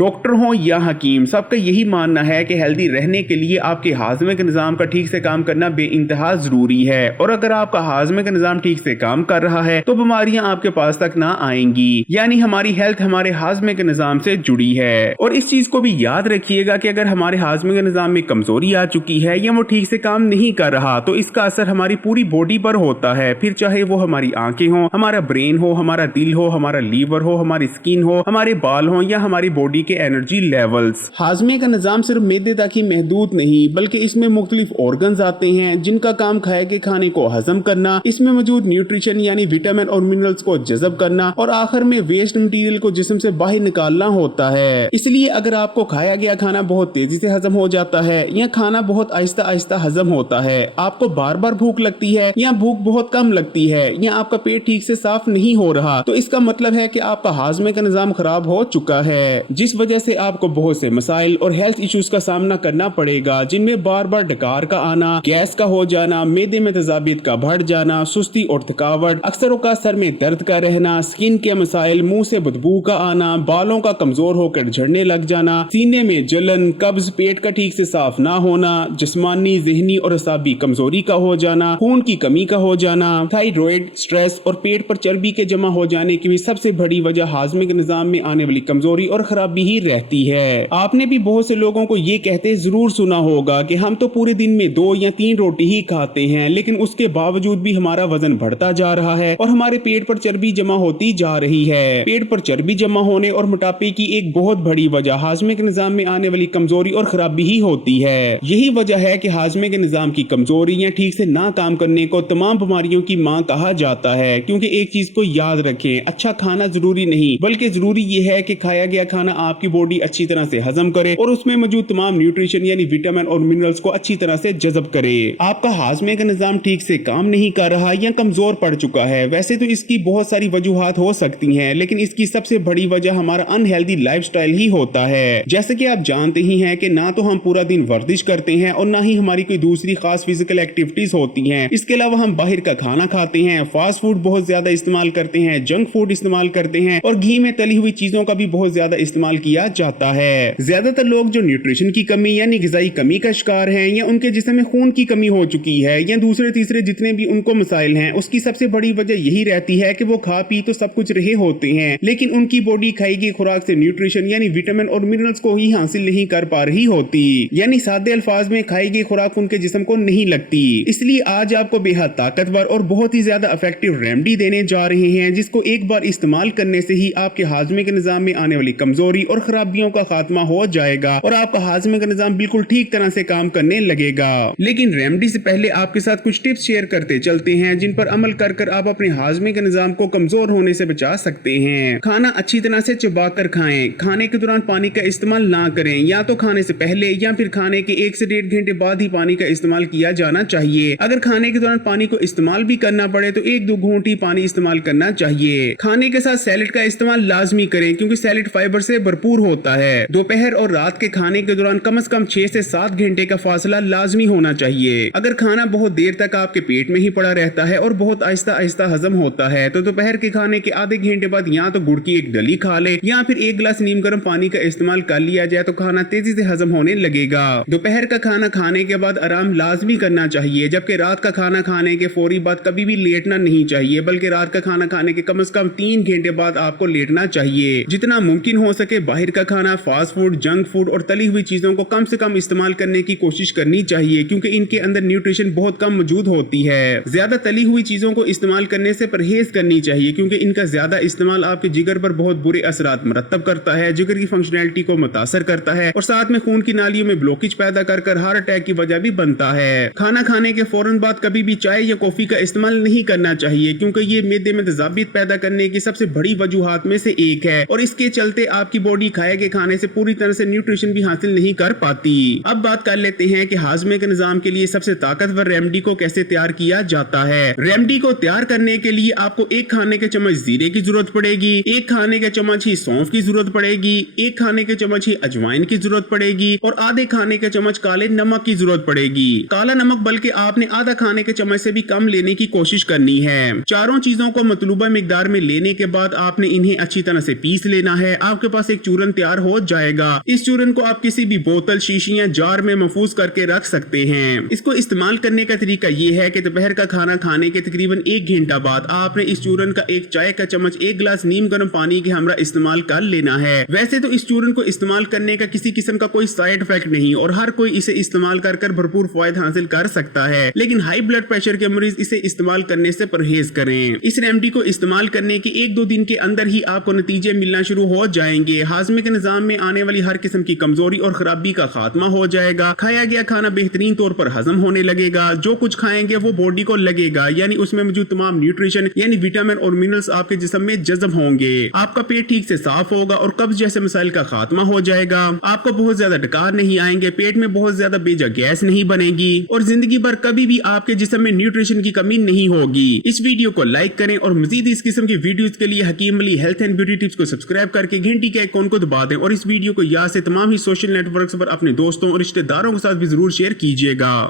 Doctor हो या हकीम, सबका यही मानना है कि हेल्दी रहने के लिए आपके हाजमे के निज़ाम का ठीक से काम करना बेइंतहा ज़रूरी है। और अगर आपका हाजमे का निज़ाम ठीक से काम कर रहा है तो बीमारियां आपके पास तक ना आएंगी। यानी हमारी हेल्थ हमारे हाजमे के निज़ाम से जुड़ी है। और इस चीज़ को भी याद रखिएगा कि अगर हमारे हाजमे के निज़ाम में कमजोरी आ चुकी है या वो ठीक से काम नहीं कर रहा तो इसका असर हमारी पूरी बॉडी पर होता है। फिर चाहे वो हमारी आंखें हो, हमारा ब्रेन हो, हमारा दिल हो, हमारा लीवर हो, हमारी स्किन हो, हमारे बाल हो या हमारी बॉडी के एनर्जी लेवल्स। हाजमे का निजाम सिर्फ मैदे तक ही महदूद नहीं बल्कि इसमें मुख्तलिफ ऑर्गन्स आते हैं जिनका काम खाए के खाने को हजम करना, इसमें मौजूद न्यूट्रिशन यानी विटामिन और मिनरल्स को जज़ब करना और आखिर में वेस्ट मटेरियल को जिस्म से बाहर निकालना होता है। इसलिए अगर आपको खाया गया खाना बहुत तेजी से हजम हो जाता है या खाना बहुत आहिस्ता आहिस्ता हजम होता है, आपको बार बार भूख लगती है या भूख बहुत कम लगती है या आपका पेट ठीक से साफ नहीं हो रहा, तो इसका मतलब है कि आपका हाजमे का निजाम खराब हो चुका है, जिस वजह से आपको बहुत से मसाइल और हेल्थ इश्यूज का सामना करना पड़ेगा, जिनमें बार बार डकार का आना, गैस का हो जाना, मैदे में तेजाबियत का बढ़ जाना, सुस्ती और थकावट, अक्सर औक़ात सर में दर्द का रहना, स्किन के मसाइल, मुंह से बदबू का आना, बालों का कमजोर होकर झड़ने लग जाना, सीने में जलन, कब्ज, पेट का ठीक से साफ ना होना, जिस्मानी, ज़हनी और असाबी कमजोरी का हो जाना, खून की कमी का हो जाना, थायराइड, स्ट्रेस और पेट पर चर्बी के जमा हो जाने की भी सबसे बड़ी वजह हाजमे के निजाम में आने वाली कमजोरी और खराबी ही रहती है। आपने भी बहुत से लोगों को ये कहते जरूर सुना होगा कि हम तो पूरे दिन में 2 या 3 रोटी ही खाते हैं, लेकिन उसके बावजूद भी हमारा वजन बढ़ता जा रहा है और हमारे पेट पर चर्बी जमा होती जा रही है। पेट पर चर्बी जमा होने और मोटापे की एक बहुत बड़ी वजह हाजमे के निजाम में आने वाली कमजोरी और खराबी ही होती है। यही वजह है कि हाजमे के निजाम की कमजोरी या ठीक से ना काम करने को तमाम बीमारियों की मां कहा जाता है। क्योंकि एक चीज को याद रखें, अच्छा खाना जरूरी नहीं बल्कि जरूरी यह है कि खाया गया खाना आपकी बॉडी अच्छी तरह से हजम करे और उसमें मौजूद तमाम न्यूट्रिशन यानी विटामिन और मिनरल्स को अच्छी तरह से जज़ब करे। आपका हाजमे का निजाम ठीक से काम नहीं कर रहा या कमजोर पड़ चुका है, वैसे तो इसकी बहुत सारी वजूहात हो सकती हैं, लेकिन इसकी सबसे बड़ी वजह हमारा अनहेल्दी लाइफस्टाइल ही होता है। जैसे कि आप जानते ही हैं कि ना तो हम पूरा दिन वर्जिश करते हैं और ना ही हमारी कोई दूसरी खास फिजिकल एक्टिविटीज होती हैं। इसके अलावा हम बाहर का खाना खाते हैं, फास्ट फूड बहुत ज्यादा इस्तेमाल करते हैं, जंक फूड इस्तेमाल करते हैं और घी में तली हुई चीजों का भी बहुत ज्यादा इस्तेमाल किया जाता है। ज्यादातर लोग जो न्यूट्रिशन की कमी यानी ग़िज़ाई कमी का शिकार हैं या उनके जिस्म में खून की कमी हो चुकी है या दूसरे तीसरे जितने भी उनको मसाइल हैं, उसकी सबसे बड़ी वजह यही रहती है कि वो खा पी तो सब कुछ रहे होते हैं, लेकिन उनकी बॉडी खाई गई खुराक से न्यूट्रिशन यानी विटामिन और मिनरल्स को ही हासिल नहीं कर पा रही होती। यानी सादे अल्फाज में खाई गई खुराक उनके जिस्म को नहीं लगती। इसलिए आज आपको बेहद ताकतवर और बहुत ही ज्यादा इफेक्टिव रेमेडी देने जा रहे हैं, जिसको एक बार इस्तेमाल करने से ही आपके हाजमे के निजाम में आने वाली कमजोरी और खराबियों का खात्मा हो जाएगा और आपका हाजमे का निजाम बिल्कुल ठीक तरह से काम करने लगेगा। लेकिन रेमेडी से पहले आपके साथ कुछ टिप्स शेयर करते चलते हैं जिन पर अमल कर कर आप अपने हाजमे के निजाम को कमजोर होने से बचा सकते हैं। खाना अच्छी तरह से चबाकर खाएं। खाने के दौरान पानी का इस्तेमाल ना करें, या तो खाने से पहले या फिर खाने के 1 से 1.5 घंटे बाद ही पानी का इस्तेमाल किया जाना चाहिए। अगर खाने के दौरान पानी को इस्तेमाल भी करना पड़े तो 1-2 घूंट ही पानी इस्तेमाल करना चाहिए। खाने के साथ सैलेड का इस्तेमाल लाजमी करें क्योंकि सैलेड फाइबर से भरपूर होता है। दोपहर और रात के खाने के दौरान कम से कम 6 से 7 घंटे का फासला लाजमी होना चाहिए। अगर खाना बहुत देर तक आपके पेट में ही पड़ा रहता है और बहुत आहिस्ता आहिस्ता हजम होता है तो दोपहर के खाने के आधे घंटे बाद या तो गुड़ की एक डली खा ले या फिर 1 गिलास नीम गर्म पानी का इस्तेमाल कर लिया जाए तो खाना तेजी से हजम होने लगेगा। दोपहर का खाना खाने के बाद आराम लाजमी करना चाहिए, जबकि रात का खाना खाने के फौरी बाद कभी भी लेटना नहीं चाहिए, बल्कि रात का खाना खाने के कम से कम 3 घंटे बाद आपको लेटना चाहिए। जितना मुमकिन हो सके बाहर का खाना, फास्ट फूड, जंक फूड और तली हुई चीजों को कम से कम इस्तेमाल करने की कोशिश करनी चाहिए क्योंकि इनके अंदर न्यूट्रिशन बहुत कम मौजूद होती है। ज्यादा तली हुई चीजों को इस्तेमाल करने से परहेज करनी चाहिए क्योंकि इनका ज्यादा इस्तेमाल आपके जिगर पर बहुत बुरे असरात मरतब करता है, जिगर की फंक्शनैलिटी को मुतासर करता है और साथ में खून की नालियों में ब्लॉकेज पैदा कर हार्ट अटैक की वजह भी बनता है। खाना खाने के फौरन बाद कभी भी चाय या कॉफी का इस्तेमाल नहीं करना चाहिए क्योंकि ये मैदे में तेजाबियत पैदा करने की सबसे बड़ी वजूहात में से एक है और इसके चलते आपकी बॉडी खाए गए खाने से पूरी तरह से न्यूट्रिशन भी हासिल नहीं कर पाती। अब बात कर लेते हैं कि हाजमे के निजाम के लिए सबसे ताकतवर रेमेडी को कैसे तैयार किया जाता है। रेमेडी को तैयार करने के लिए आपको 1 खाने के चम्मच जीरे की जरूरत पड़ेगी, 1 खाने के चम्मच ही सौंफ की जरूरत पड़ेगी, 1 खाने के चम्मच ही अजवाइन की जरूरत पड़ेगी और आधे खाने के चम्मच काले नमक की जरूरत पड़ेगी। काला नमक बल्कि आपने आधा खाने के चम्मच से भी कम लेने की कोशिश करनी है। चारों चीजों को मतलूबा मिकदार में लेने के बाद आपने इन्हें अच्छी तरह से पीस लेना है। आपके पास एक चूरन तैयार हो जाएगा। इस चूरन को आप किसी भी बोतल, शीशी या जार में महफूज करके रख सकते हैं। इसको इस्तेमाल करने का तरीका ये है कि दोपहर का खाना खाने के तकरीबन 1 घंटा बाद आपने इस चूरन का 1 चाय का चम्मच 1 गिलास नीम गर्म पानी के हमरा इस्तेमाल कर लेना है। वैसे तो इस चूरन को इस्तेमाल करने का किसी किस्म का कोई साइड इफेक्ट नहीं और हर कोई इसे इस्तेमाल कर भरपूर फायदा हासिल कर सकता है, लेकिन हाई ब्लड प्रेशर के मरीज इसे इस्तेमाल करने से परहेज करें। इस रेमेडी को इस्तेमाल करने के 1-2 दिन के अंदर ही आपको नतीजे मिलना शुरू हो जाएंगे। हाजमे के निजाम में आने वाली हर किस्म की कमजोरी और खराबी का खात्मा हो जाएगा। खाया गया खाना बेहतरीन तौर पर हजम होने लगेगा। जो कुछ खाएंगे वो बॉडी को लगेगा, यानी उसमें मौजूद तमाम न्यूट्रिशन यानी विटामिन और मिनरल्स आपके जिस्म में जज्ब होंगे। आपका पेट ठीक से साफ होगा और कब्ज जैसे मसाइल का खात्मा हो जाएगा। आपको बहुत ज्यादा डकार नहीं आएंगे, पेट में बहुत ज्यादा बेजा गैस नहीं बनेगी और जिंदगी भर कभी भी आपके जिस्म में न्यूट्रिशन की कमी नहीं होगी। इस वीडियो को लाइक करें और मजीद इस किस्म की वीडियोस के लिए Hakeem Ali health and beauty tips को सब्सक्राइब करके घंटी के आइकॉन को दबा दें और इस वीडियो को यहाँ से तमाम ही सोशल नेटवर्क्स पर अपने दोस्तों और रिश्तेदारों के साथ भी जरूर शेयर कीजिएगा।